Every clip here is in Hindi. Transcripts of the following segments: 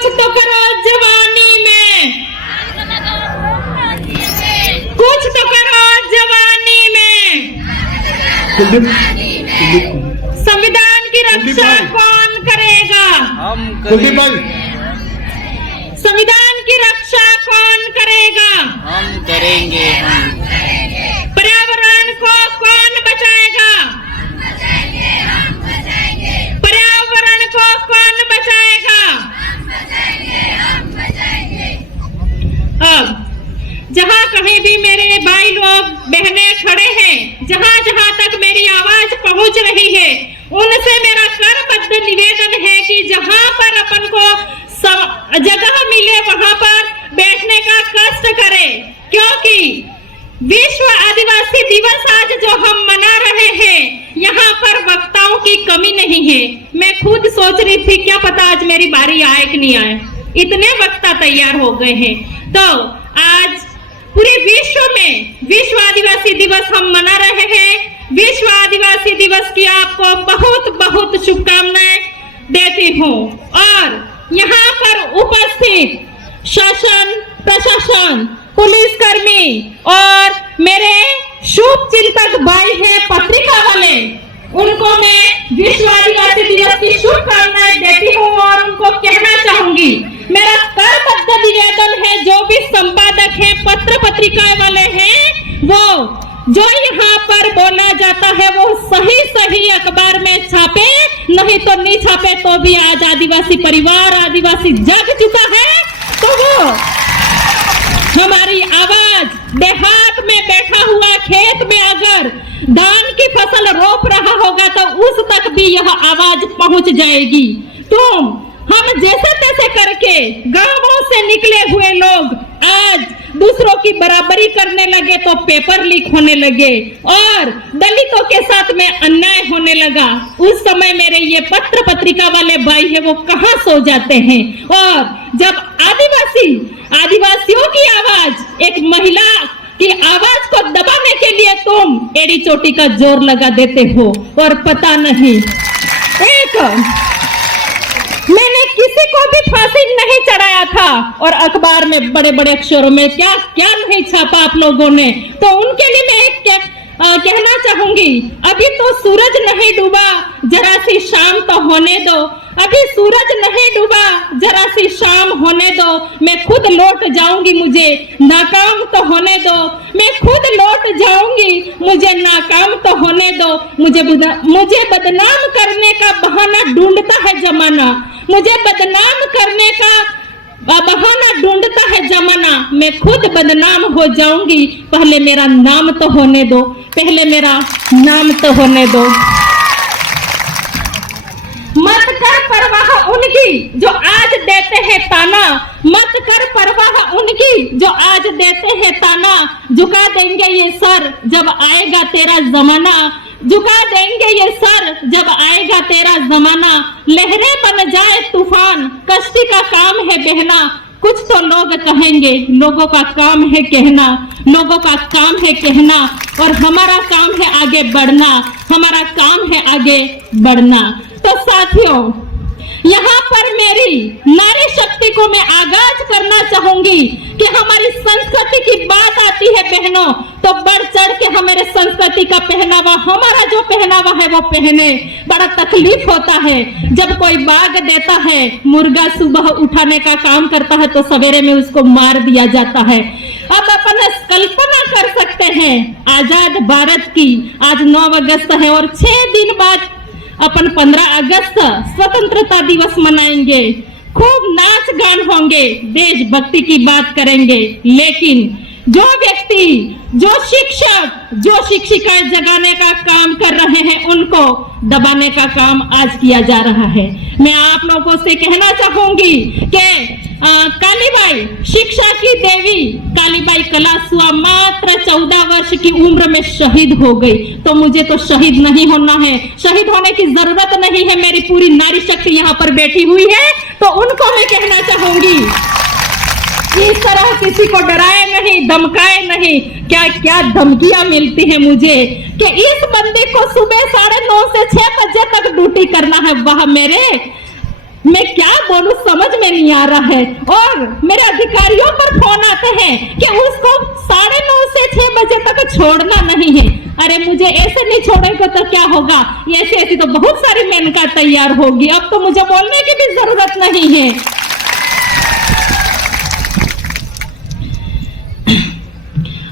कुछ तो करो जवानी में, कुछ तो करो जवानी में। संविधान की रक्षा कौन करेगा? हम कुलदीप करेंगे, भाई, संविधान की रक्षा कौन करेगा? हम करेंगे, हम पर्यावरण को कौन बचाएगा? पर्यावरण को कौन बचाएगा? अब जहाँ कहीं भी मेरे भाई लोग बहनें खड़े हैं, जहाँ जहाँ तक मेरी आवाज पहुंच रही है, उनसे मेरा करबद्ध निवेदन है कि जहाँ पर अपन को जगह मिले वहाँ पर बैठने का कष्ट करें, क्योंकि विश्व आदिवासी दिवस आज जो हम मना रहे हैं, यहाँ पर वक्ताओं की कमी नहीं है। मैं खुद सोच रही थी क्या पता आज मेरी बारी आए कि नहीं आए, इतने वक्ता तैयार हो गए हैं। तो आज पूरे विश्व में विश्व आदिवासी दिवस हम मना रहे हैं। विश्व आदिवासी दिवस की आपको बहुत बहुत शुभकामनाएं देती हूँ। और यहाँ पर उपस्थित शासन, प्रशासन, पुलिसकर्मी और मेरे शुभ चिंतक भाई हैं पत्रिका वाले, उनको मैं विश्व आदिवासी दिवस की शुभकामनाएं देती हूँ और उनको कहना चाहूंगी, मेरा करबद्ध निवेदन है, जो भी संपादक हैं, पत्र पत्रिका वाले हैं, वो जो यहाँ पर बोला जाता है वो सही सही अखबार में छापे, नहीं तो नहीं छापे तो भी आज आदिवासी परिवार, आदिवासी जग चुका है। तो वो हमारी आवाज देहात में बैठा हुआ खेत में अगर धान की फसल रोप रहा होगा तो उस तक भी यह आवाज पहुंच जाएगी। तुम हम जैसे तैसे करके गांवों से निकले हुए लोग आज दूसरों की बराबरी करने लगे तो पेपर लीक होने लगे और दलितों के साथ में अन्याय होने लगा। उस समय मेरे ये पत्र पत्रिका वाले भाई है वो कहाँ सो जाते हैं। और जब आदिवासियों की आवाज, एक महिला की आवाज को दबाने के लिए तुम एड़ी चोटी का जोर लगा देते हो और पता नहीं, मैंने किसी को भी फांसी नहीं चढ़ाया था और अखबार में बड़े बड़े अक्षरों में क्या क्या नहीं छापा आप लोगों ने। तो उनके लिए मैं एक कहना चाहूंगी, अभी तो सूरज नहीं डूबा, जरा सी शाम तो होने दो। अभी सूरज नहीं डूबा, जरा सी शाम होने दो। मैं खुद लौट जाऊंगी, मुझे नाकाम तो होने दो। मैं खुद लौट जाऊंगी, मुझे नाकाम तो होने दो। मुझे बदनाम करने का बहाना ढूंढता है जमाना, मुझे बदनाम करने का बहाना ढूंढता है जमाना। मैं खुद बदनाम हो जाऊंगी, पहले मेरा नाम तो होने दो, पहले मेरा नाम तो होने दो। मत कर परवाह उनकी जो आज देते हैं ताना, मत कर परवाह उनकी जो आज देते हैं ताना। झुका देंगे ये सर जब आएगा तेरा जमाना, झुका देंगे ये सर जब आएगा तेरा जमाना। लहरें बन जाए तूफान, कश्ती का काम है बहना। कुछ तो लोग कहेंगे, लोगों का काम है कहना, लोगों का काम है कहना। और हमारा काम है आगे बढ़ना, हमारा काम है आगे बढ़ना। तो साथियों, यहाँ पर मेरी नारी शक्ति को मैं आगाज करना चाहूंगी कि हमारी संस्कृति की बात आती है बहनों, तो बढ़ चढ़ के हमारे संस्कृति का पहनावा, हमारा जो पहनावा है वो पहने। बड़ा तकलीफ होता है जब कोई बाग देता है, मुर्गा सुबह उठाने का काम करता है तो सवेरे में उसको मार दिया जाता है। अब अपन कल्पना कर सकते हैं आजाद भारत की, आज 9 अगस्त है और 6 दिन बाद अपन 15 अगस्त स्वतंत्रता दिवस मनाएंगे। खूब नाच गान होंगे, देशभक्ति की बात करेंगे, लेकिन जो व्यक्ति, जो शिक्षक, जो शिक्षिकाएं जगाने का काम कर रहे हैं, उनको दबाने का काम आज किया जा रहा है। मैं आप लोगों से कहना चाहूंगी कि कालीबाई, शिक्षा की देवी कालीबाई कलासुआ मात्र 14 वर्ष की उम्र में शहीद हो गई। तो मुझे तो शहीद नहीं होना है, शहीद होने की जरूरत नहीं है। मेरी पूरी नारी शक्ति यहाँ पर बैठी हुई है, तो उनको मैं कहना चाहूंगी, इस तरह किसी को डराए नहीं, धमकाए नहीं। क्या क्या धमकियां मिलती है मुझे कि इस बंदे को सुबह 9:30 से 6 बजे तक ड्यूटी करना है। वाह मेरे मैं क्या बोलूं समझ में नहीं आ रहा है। और मेरे अधिकारियों पर फोन आते हैं कि उसको 9:30 से 6 बजे तक छोड़ना नहीं है। अरे मुझे ऐसे नहीं छोड़ेगा तो क्या होगा, ऐसे ऐसी तो बहुत सारी मेनका तैयार होगी, अब तो मुझे बोलने की भी जरूरत नहीं है।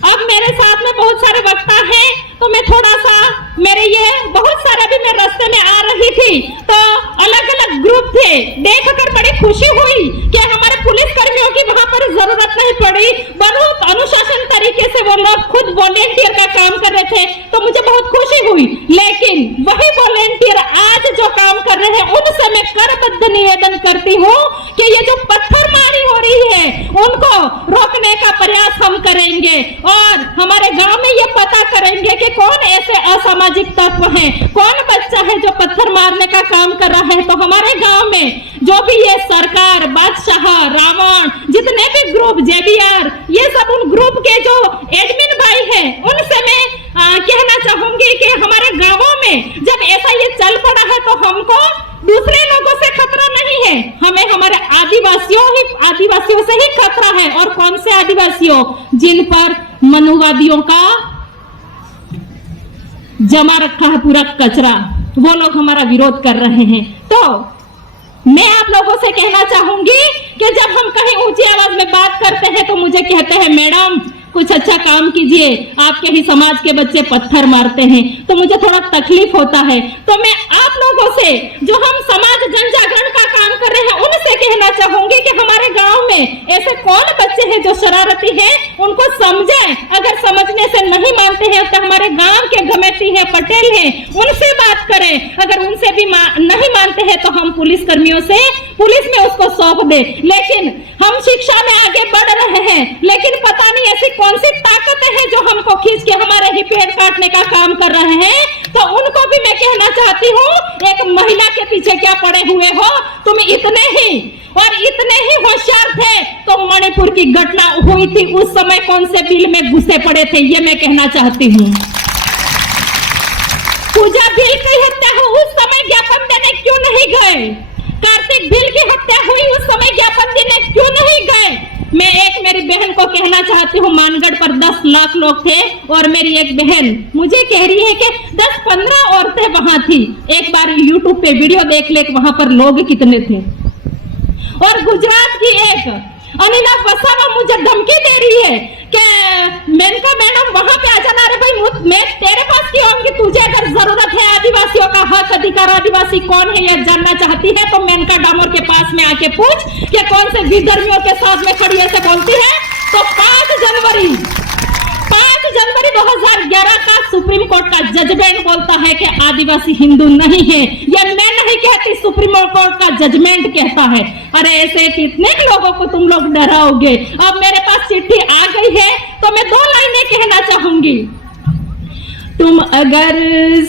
अब मेरे साथ में बहुत सारे वक्ता हैं, तो मैं थोड़ा सा मेरे ये बहुत सारा भी मैं रास्ते में आ रही थी तो अलग अलग ग्रुप थे, देखकर बड़ी खुशी हुई कि हमारे पुलिस कर्मियों की वहां पर जरूरत नहीं पड़ी, बहुत अनुशासन तरीके से वो लोग खुद वॉलेंटियर का काम कर रहे थे, तो मुझे बहुत खुशी हुई। लेकिन वही वॉलेंटियर आज जो काम कर रहे हैं उनसे मैं करबद्ध निवेदन करती हूँ कि ये जो पत्थरमारी हो रही है उनको रोकने का प्रयास हम करेंगे और हमारे गांव में ये पता करेंगे कि कौन ऐसे असामाजिक तत्व हैं, कौन बच्चा है जो पत्थर मारने का काम कर रहा है। तो हमारे गांव में जो भी ये सरकार, बादशाह, रावण, जितने भी ग्रुप, जेबीआर, ये सब उन ग्रुप के जो एडमिन भाई हैं उनसे मैं कहना चाहूंगी कि हमारे गांवों में जब ऐसा ये चल पड़ा है तो हमको दूसरे लोगों से खतरा नहीं है, हमें हमारे आदिवासियों से ही खतरा है। और कौन से आदिवासियों? जिन पर मनुवादियों का जमा रखा है पूरा कचरा, वो लोग हमारा विरोध कर रहे हैं। तो मैं आप लोगों से कहना चाहूंगी कि जब हम कहीं ऊंची आवाज में बात करते हैं तो मुझे कहते हैं मैडम कुछ अच्छा काम कीजिए, आपके ही समाज के बच्चे पत्थर मारते हैं, तो मुझे थोड़ा तकलीफ होता है। तो मैं आप लोगों से जो हम समाज जन जागरण का काम कर रहे हैं उनसे कहना चाहूंगी कि हमारे गांव में ऐसे कौन बच्चे हैं जो शरारती हैं, उनको समझाएं। अगर समझने से नहीं मानते हैं तो हमारे गांव के कमेटी है, पटेल हैं, उनसे बात करें। अगर उनसे भी नहीं मानते हैं तो हम पुलिस कर्मियों से पुलिस में उसको सौंप दे। लेकिन हम शिक्षा में आगे बढ़ रहे हैं, लेकिन पता नहीं ऐसी कौन सी ताकतें हैं जो हमको खींच के हमारे ही पेड़ काटने का काम कर रहे हैं। तो उनको भी मैं कहना चाहती हूँ, एक महिला के पीछे क्या पड़े हुए हो तुम? इतने ही होशियार थे तो मणिपुर की घटना हुई थी उस समय कौन से बिल में घुसे पड़े थे, ये मैं कहना चाहती हूँ। पूजा बिल की हत्या हो उस समय ज्ञापन देने क्यों नहीं गए? कार्तिक बिल की हत्या हुई उस समय ज्ञापन देने क्यों नहीं गए? मैं एक मेरी बहन को कहना चाहती हूँ, मानगढ़ पर 10 लाख लोग थे और मेरी एक बहन मुझे कह रही है कि 10-15 औरतें वहां थी। एक बार यूट्यूब पे वीडियो देख ले वहां पर लोग कितने थे। और गुजरात की एक अनिला वसावा मुझे धमकी दे रही है कि मेनका मैडम वहां पे आ जाना। अरे भाई मैं तेरे पास क्यों आऊंगी? तुझे अगर जरूरत है आदिवासियों का हक अधिकार, आदिवासी कौन है यह जानना चाहती है तो मेनका डामोर के पास में आके पूछ कि कौन से विधर्मियों के साथ में खड़ी ऐसे बोलती है। तो 5 जनवरी 2011 का सुप्रीम कोर्ट का जजमेंट बोलता है कि आदिवासी हिंदू नहीं है। यह मैं नहीं कहती, सुप्रीम कोर्ट का जजमेंट कहता है। अरे ऐसे कितने लोगों को तुम लोग डराओगे? अब मेरे पास चिट्ठी आ गई है तो मैं 2 लाइनें कहना चाहूंगी। तुम अगर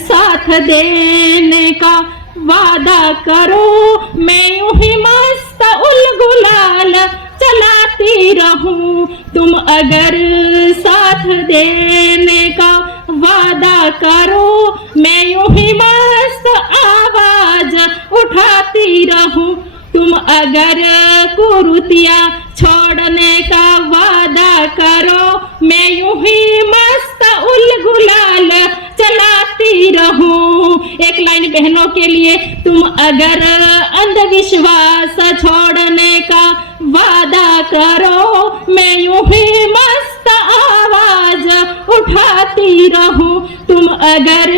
साथ देने का वादा करो, मैं यूं ही मस्त उल गुलाल चलाती रहूं। तुम अगर साथ देने का वादा करो, मैं यूं ही मस्त आवाज उठाती रहूं। तुम अगर कुरीतियां छोड़ने का वादा करो, मैं यूं ही मस्त उल गुलाल चलाती रहूं। एक लाइन बहनों के लिए, तुम अगर अंधविश्वास छोड़ने का वादा करो, मैं यूं ही मस्त आवाज उठाती रहूं। तुम अगर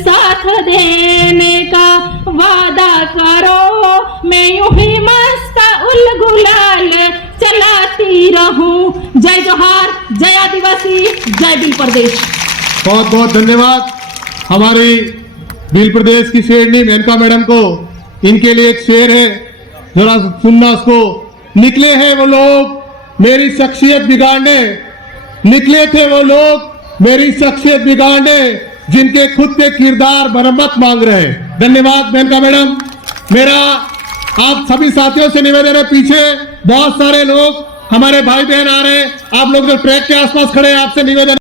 साथ देने का वादा करो, मैं यूं ही मस्त उल गुलाल चलाती रहूं। जय जोहार, जय आदिवासी, जय भील प्रदेश। बहुत बहुत धन्यवाद हमारी भील प्रदेश की शेरनी मेनका मैडम को। इनके लिए एक शेर है, जरा सुनना उसको। निकले हैं वो लोग मेरी शख्सियत बिगाड़ने, निकले थे वो लोग मेरी शख्सियत बिगाड़ने, जिनके खुद के किरदार मरम्मत मांग रहे हैं। धन्यवाद मेनका मैडम। मेरा आप सभी साथियों से निवेदन है, पीछे बहुत सारे लोग हमारे भाई बहन आ रहे हैं, आप लोग जो ट्रैक के आसपास खड़े हैं आपसे निवेदन